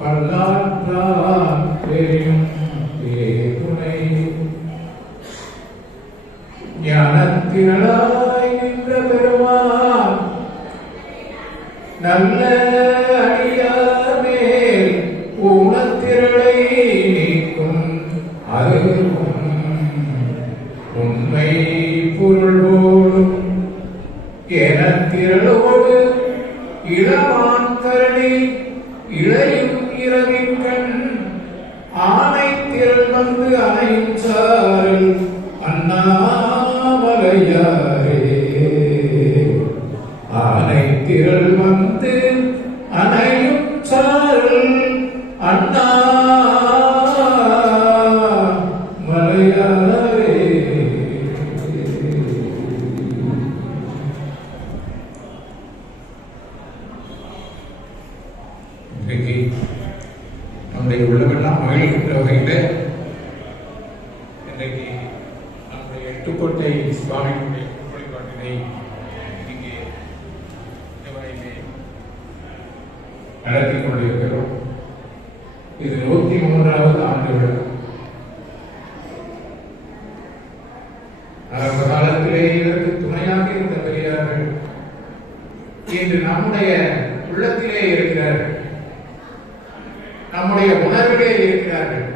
பல்லாற்றான் தெரியும். தேதுணை ஞானத்திரளாய் நின்ற பெருமான் நல்ல வந்து அணையும் அண்ணாமலையாரே. ஆனை திரள் வந்து அணையும் சாரல் அண்ணா மலையாரே இன்றைக்கு நம்முடைய உள்ளமெல்லாம் மகிழ்கின்ற வகையில் இன்றைக்கு எட்டுக்கோட்டை சுவாமியினுடைய வழிபாட்டினை இங்கே வகையிலே நடத்தி கொண்டிருக்கிறோம். இது நூத்தி மூன்றாவது ஆண்டு விழா. ஆரம்ப காலத்திலே இதற்கு துணையாக இருந்த பெரியார்கள் இன்று நம்முடைய உள்ளத்திலே இருக்கிறார்கள். நம்முடைய உணர்விலே இருக்கிறார்கள்.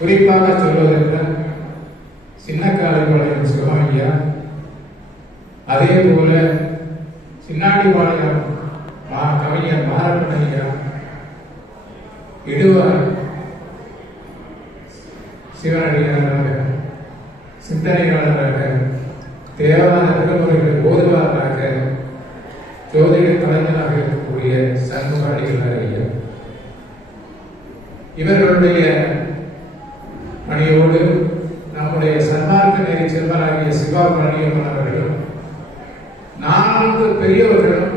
குறிப்பாக சொல்வதென்றால் சின்ன காலைப்பாளையம் சிவமையா அதே போல சின்னாடிப்பாளையம் மா கவிஞர் மாரப்பனையா இடுவார் சிவனடியாராக சிந்தனையாளராக தேவான திருமுறைகள் ஓதுவாராக ஜோதிட கலைஞராக இருக்கக்கூடிய சண்முகாடிகளாக இவர்களுடைய பணியோடு செல்வராகிய அவர்களும் நான்கு பெரியவர்களும்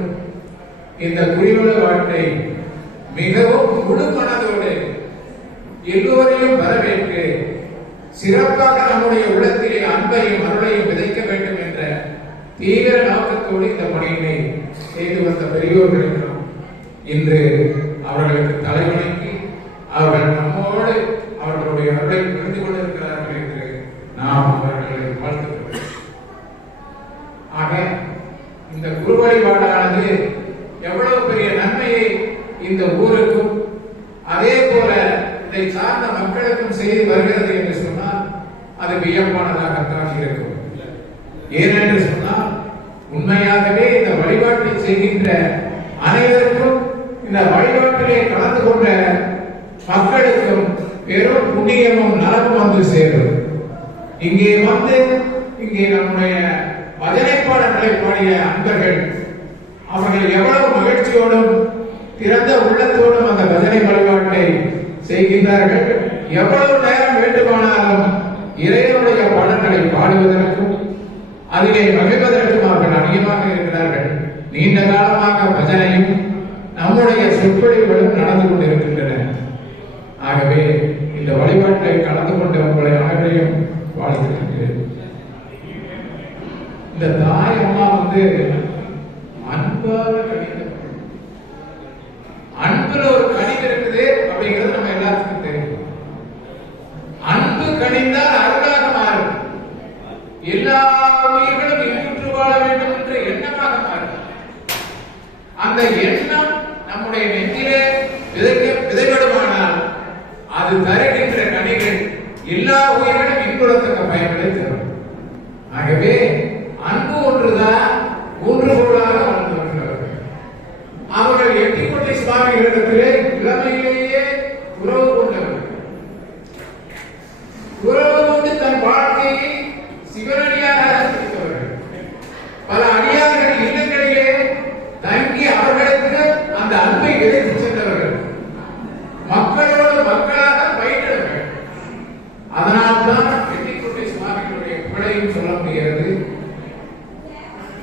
இந்த குடிவள வாழ்க்கை மிகவும் முழு மனதோடு எல்லோரையும் வரவேற்று சிறப்பாக நம்முடைய உள்ளத்திலே அன்பையும் அருளையும் விதைக்க வேண்டும் என்ற தீவிர நோக்கத்தோடு இந்த பணியினை செய்து வந்த பெரியோர்களுக்கும் இன்று அவர்களுக்கு தலைவணங்கி அவர்கள் நம்மோடு அவர்களுடைய அருளை புரிந்து கொண்டிருக்கிறார்கள் என்று நாம் அவர்களை இந்த ஊருக்கும் அதே போல இதை சார்ந்த மக்களுக்கும் செய்து வருகிறது என்று சொன்னால் அது வியப்பானதாகத்தான் இருக்கும். ஏனென்று சொன்னால் உண்மையாகவே இந்த வழிபாட்டை செய்கின்ற அனைவருக்கும் இந்த வழிபாட்டிலே கலந்து கொண்ட மக்களுக்கும் பெரும் புண்ணியமும் நலமும் வந்து சேரும். இங்கே வந்து இங்கே நம்முடைய பஜனைப்பாடல்களை பாடிய அன்பர்கள் அவர்கள் எவ்வளவு மகிழ்ச்சியோடும் திறந்த உள்ளத்தோடும் அந்த பஜனை வழிபாட்டை செய்கின்றார்கள். எவ்வளவு நேரம் வேண்டுமானாலும் இறைவனுடைய பாடல்களை பாடுவதற்கும் அதிலே மகிழ்வதற்கும் அவர்கள் அதிகமாக இருக்கிறார்கள். நீண்ட காலமாக பஜனையும் நம்முடைய சொற்பொழிவுகளும் நடந்து கொண்டிருக்கின்றன. ஆகவே இந்த வழிபாட்டை கலந்து கொண்ட உங்களை அனைவரையும் வாழ்த்துகின்றேன். இந்த தாய் அம்மா வந்து அன்பாக கணிதம் அன்புல ஒரு கணிதம் இருக்குது அப்படிங்கிறது நம்ம எல்லாத்துக்கும் தெரியும் அன்பு கணிந்தால் அருளாக மாறும் எல்லா உயிர்களும் இன்புற்று வாழ வேண்டும் என்ற எண்ணமாக மாறும் அந்த எண்ணம் நம்முடைய நெஞ்சிலே விதைக்க விதைபடுமானால் அது தருகின்ற கனிகள் எல்லா உயிர்களும் இன்புறத்தக்க பயன்களை தரும். ஆகவே அன்பு ஒன்றுதான் ஊன்றுகோலாக வாழ்ந்து வருகிறார்கள் அவர்கள் எட்டிக்கொட்டை சுவாமி இடத்தில் சுவாமிகளுடைய சொல்ல முடிகிறது.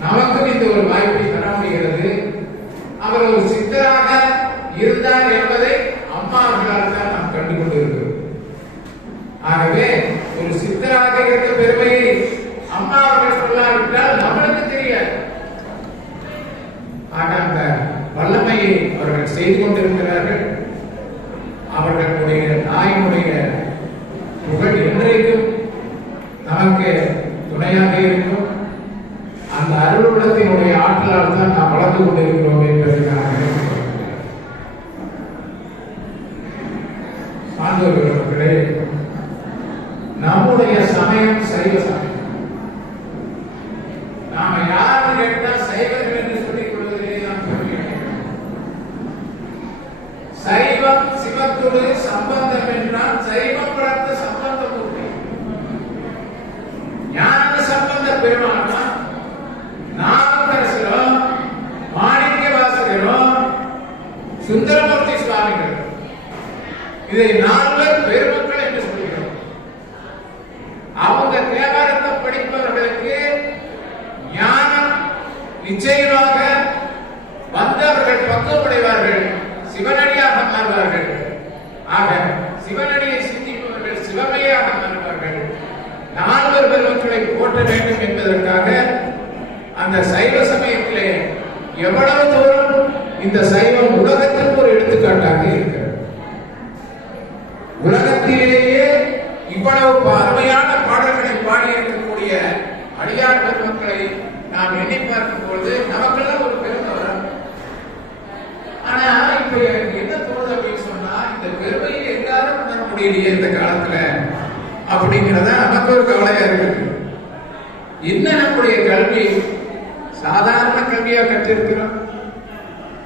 நமக்கும் இந்த ஒரு வாய்ப்பை தர முடிகிறது. அவர் ஒரு சித்தராக இருந்தார் என்பதை அம்மா அவர்களால் தான் நாம் கண்டு கொண்டிருக்கிறோம் ஆகவே ஒரு சித்தராக இருந்த பெருமையை அம்மா அவர்கள் சொல்லாவிட்டால் நம்மளுக்கு தெரியாது. ஆக அந்த வல்லமையை அவர்கள் செய்து கொண்டிருக்கிறார்கள். அவர்களுடைய தாயினுடைய புகழ் என்றைக்கும் நமக்கு துணையாக இருக்கும் அந்த அருளுள்ளத்தினுடைய ஆற்றலால் தான் நாம் வளர்ந்து கொண்டிருக்கிறோம் என்பதற்காக சான்றோர்களே நம்முடைய சமயம் சைவ சமயம். நாம யாரு கேட்டால் சைவர்கள் என்று சொல்லிக் கொள்வதிலே நாம் சைவம் சிவத்தோடு சம்பந்தம் சுந்தரமூர்த்தி சுவாமிகள். இதை நாங்கள் பெருமக்கள் என்று சொல்கிறோம். அவங்க தேவாரத்தை படிப்பவர்களுக்கு ஞானம் நிச்சயமாக வந்தவர்கள் பக்குவடைவார்கள் சிவனடியாக மாறுவார்கள். ஆக சிவனடியை சிந்திப்பவர்கள் சிவமையாக மாறுவார்கள். நால்வர் பெருமக்களை போற்ற வேண்டும் என்பதற்காக அந்த சைவ சமயத்திலே எவ்வளவு தூரம் இந்த சைவம் உலகத்தில் எடுத்துக்காட்டாக இருக்கிறது உலகத்திலேயே இவ்வளவு அருமையான பாடல்களை பாடியிருக்கக்கூடிய அடியார் பெருமக்களை நாம் எண்ணி பார்க்கும் பொழுது நமக்கெல்லாம் ஒரு பெருமை வரும் ஆனா இப்ப எனக்கு என்ன தோணுது அப்படின்னு சொன்னா இந்த பெருமையை எல்லாரும் உணர முடியலையே இந்த காலத்துல அப்படிங்கிறத நமக்கு ஒரு கவலையா இருக்கு என்ன நம்முடைய கல்வி சாதாரண கல்வியா கற்றிருக்கிறோம்